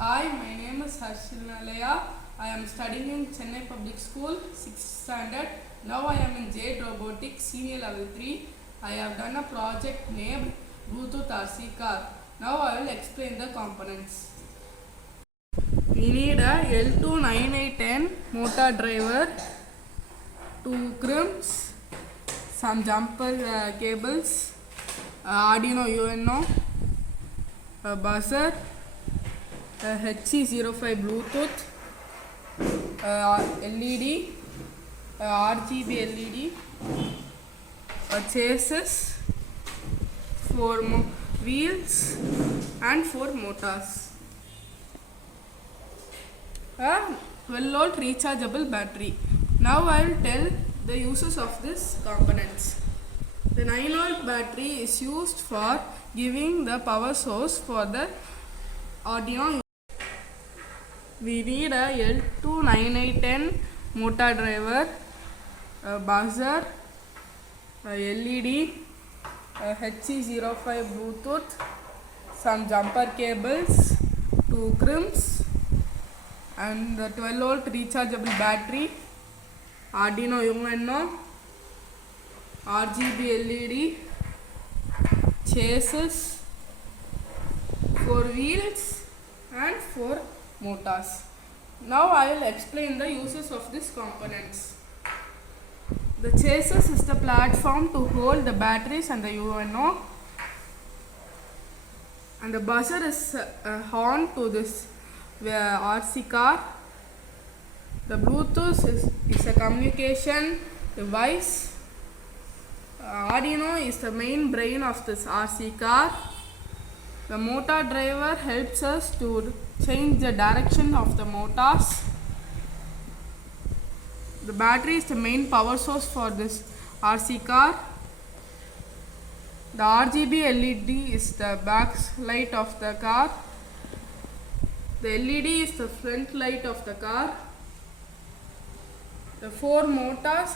Hi, my name is Harshil. I am studying in Chennai Public School, 6th standard. Now I am in Jet Robotics, Senior Level 3. I have done a project named Bluetooth RC car. Now I will explain the components. We need a L298N motor driver, 2 crims, some jumper cables, Arduino UNO, a buzzer, HC05 Bluetooth, LED, RGB LED, a chassis, 4 wheels and 4 motors, a 12-volt rechargeable battery. Now I will tell the uses of these components. The 9-volt battery is used for giving the power source for the Arduino. We need a L298N motor driver, a buzzer, a LED, a HC05 Bluetooth, some jumper cables, 2 crims, and the 12-volt rechargeable battery, Arduino UNO, RGB LED, chassis, 4 wheels and 4 motors. Now I will explain the uses of these components. The chassis is the platform to hold the batteries and the UNO, and the buzzer is a horn to this RC car. The Bluetooth is a communication device. Arduino is the main brain of this RC car. The motor driver helps us to change the direction of the motors. The battery is the main power source for this RC car. The RGB LED is the back light of the car. The LED is the front light of the car. The 4 motors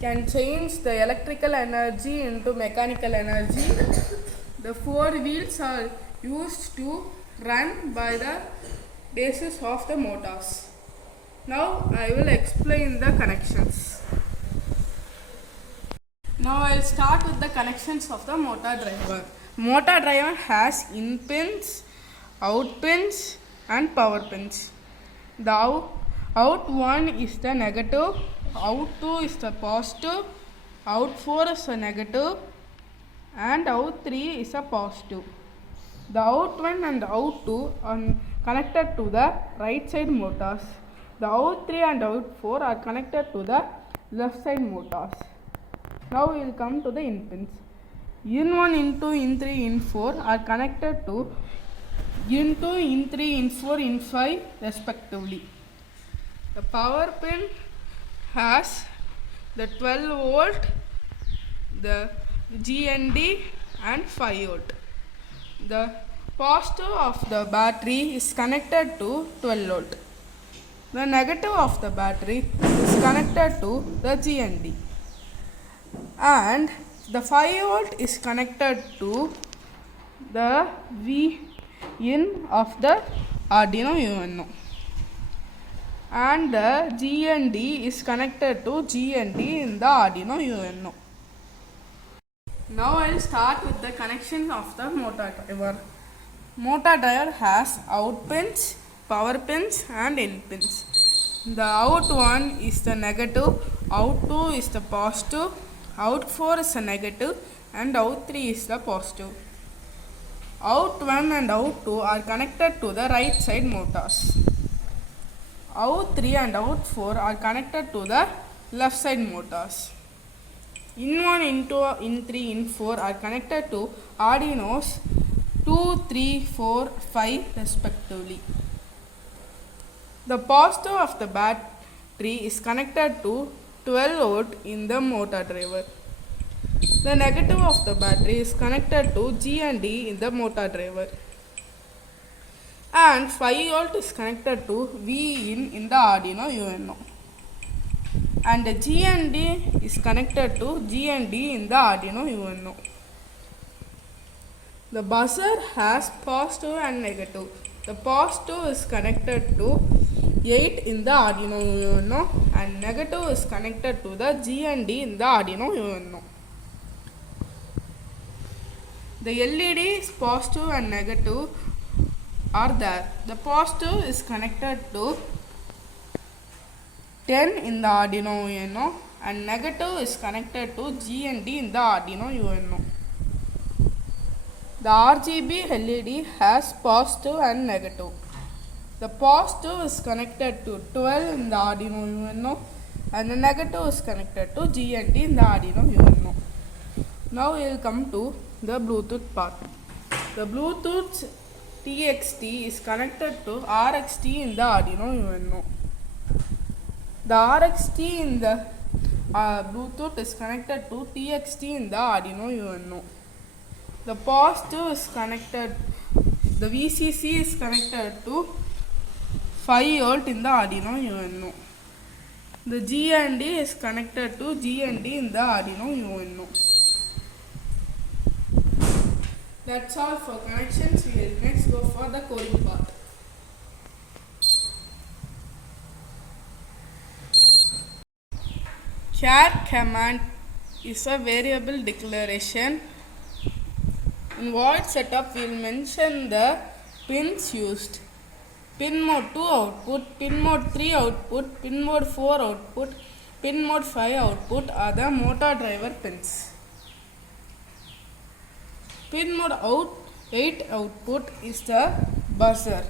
can change the electrical energy into mechanical energy. The 4 wheels are used to run by the basis of the motors. Now I will explain the connections. Now I will start with the connections of the motor driver. Motor driver has in pins, out pins and power pins. The out 1 is the negative, out 2 is the positive, out 4 is the negative and out 3 is a positive. The out 1 and out 2 are connected to the right side motors. The out 3 and out 4 are connected to the left side motors. Now we will come to the in pins. In 1, in 2, in 3, in 4 are connected to in 2, in 3, in 4, in 5 respectively. The power pin has the 12 volt, the GND and 5 volt. The positive of the battery is connected to 12 volt. The negative of the battery is connected to the GND. And the 5 volt is connected to the V-in of the Arduino UNO. And the GND is connected to GND in the Arduino UNO. Now I will start with the connection of the motor driver. Motor driver has out pins, power pins and in pins. The out 1 is the negative, out 2 is the positive, out 4 is the negative and out 3 is the positive. Out 1 and out 2 are connected to the right side motors. Out 3 and out 4 are connected to the left side motors. In 1, in 2, in 3, in 4 are connected to Arduino's 2, 3, 4, 5 respectively. The positive of the battery is connected to 12 volt in the motor driver. The negative of the battery is connected to GND in the motor driver. And 5 volt is connected to V-in the Arduino UNO. And the GND is connected to GND in the Arduino UNO. The buzzer has positive and negative. The positive is connected to 8 in the Arduino UNO and negative is connected to the G and D in the Arduino UNO. The LED is positive and negative are there. The positive is connected to 10 in the Arduino UNO and negative is connected to G and D in the Arduino UNO. The RGB LED has positive and negative. The positive is connected to 12 in the Arduino UNO and the negative is connected to G and D in the Arduino UNO. Now we will come to the Bluetooth part. The Bluetooth TXT is connected to RXT in the Arduino UNO. The RXT in the Bluetooth is connected to TXT in the Arduino UNO. The positive is connected, the VCC is connected to 5V in the Arduino UNO. The G and D is connected to G and D in the Arduino UNO. That's all for connections. We will next go for the coding part. Char command is a variable declaration. In void setup, we will mention the pins used. Pin mode 2 output, pin mode 3 output, pin mode 4 output, pin mode 5 output are the motor driver pins. Pin mode 8 output is the buzzer.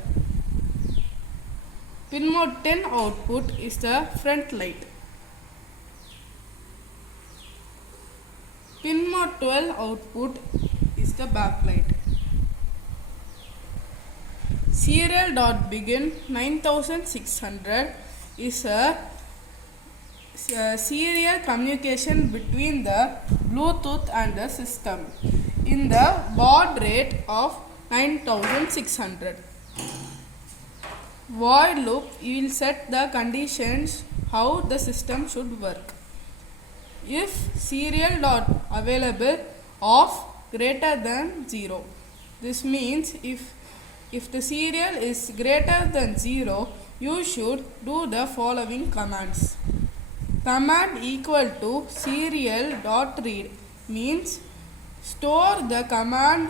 Pin mode 10 output is the front light. Pin mode 12 output is the backlight. Serial.begin 9600 is a serial communication between the Bluetooth and the system in the baud rate of 9600. Void loop, you will set the conditions how the system should work. If serial dot available of greater than 0, this means if the serial is greater than 0, you should do the following commands. Command equal to serial dot read means store the command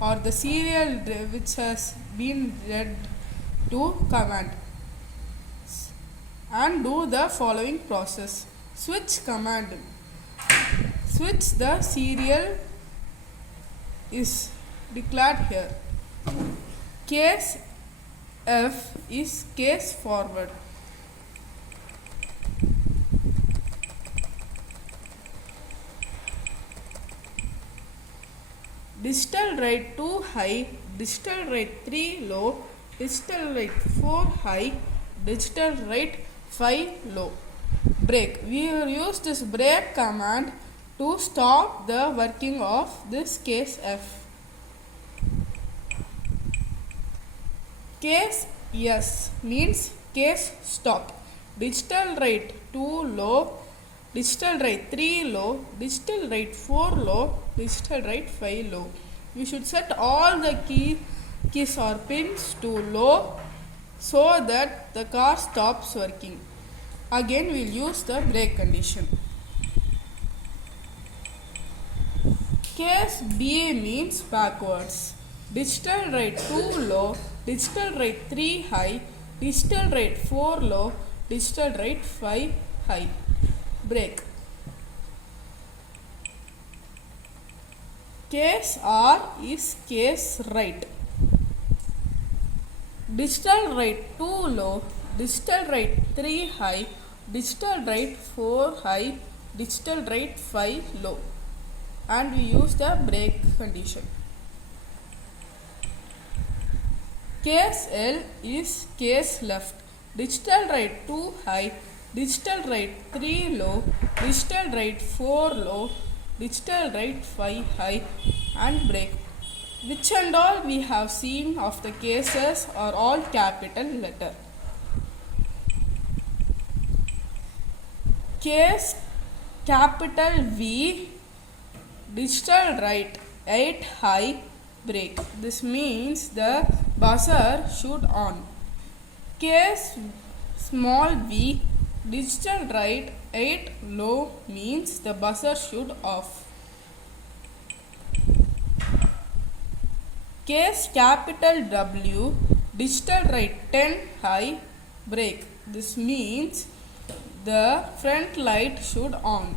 or the serial which has been read to command and do the following process. Switch command. Switch the serial is declared here. Case F is case forward. Digital write 2 high, digital write 3 low, digital write 4 high, digital write 5 low. Break. We will use this break command to stop the working of this case F. Case S means case stop. Digital write 2 low, digital write 3 low, digital write 4 low, digital write 5 low. We should set all the keys or pins to low so that the car stops working. Again we will use the break condition. Case B means backwards. Digital write 2 low, digital write 3 high, digital write 4 low, digital write 5 high. Break. Case R is case write. Digital write 2 low, digital write 3 high, digital write 4 high, digital write 5 low, and we use the break condition. Case L is case left. Digital write 2 high, digital write 3 low, digital write 4 low, digital write 5 high, and break. Which and all we have seen of the cases are all capital letter. Case capital V, digital write 8 high, break. This means the buzzer should on. Case small v, digital write 8 low means the buzzer should off. Case capital W, digital write 10 high, break. This means the front light should on.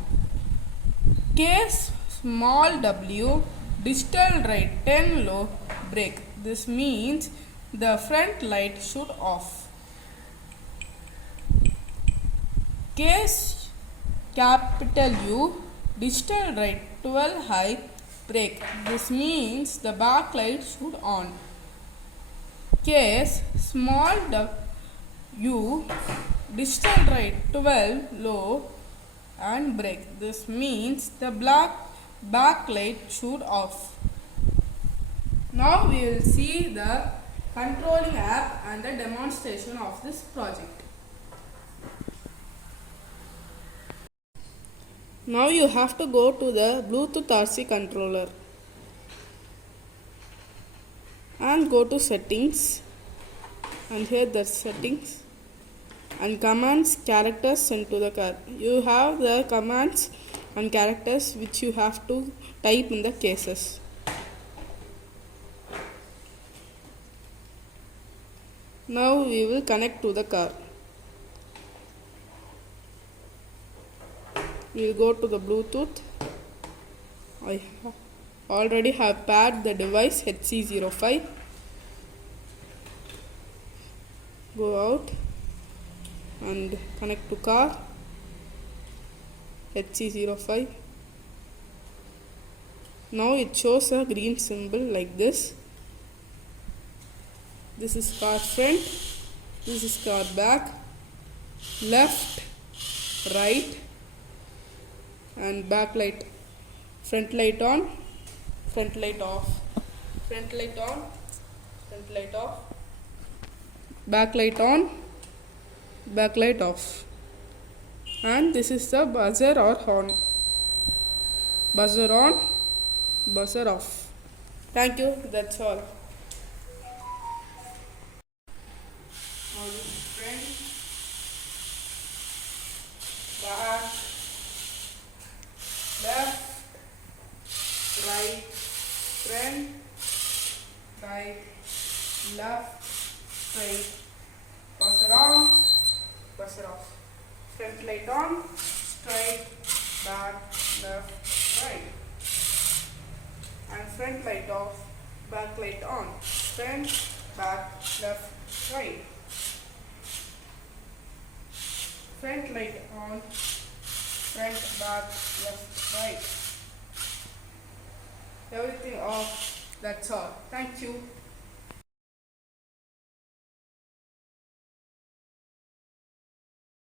Case small w, digital write 10 low, break. This means the front light should off. Case capital U, digital write 12 high, break. This means the back light should on. Case small u, digital write 12 low and break. This means the backlight should off. Now we will see the controlling app and the demonstration of this project. Now you have to go to the Bluetooth RC controller and go to settings, and here the settings and commands characters sent to the car. You have the commands and characters which you have to type in the cases. Now we will connect to the car. We will go to the Bluetooth. I already have paired the device HC05. Go out and connect to car HC05. Now it shows a green symbol like this. This is car front, this is car back, left, right, and back light. Front light on, front light off, front light on, front light off, back light on, backlight off. And this is the buzzer or horn. Buzzer on, buzzer off. Thank you, that's all. Now this is front, back, left, right, front, right, left, straight, buzzer on, buzzer off. Front light on, straight, back, left, right. And front light off, back light on. Front, back, left, right. Front light on, front, back, left, right. Everything off, that's all. Thank you.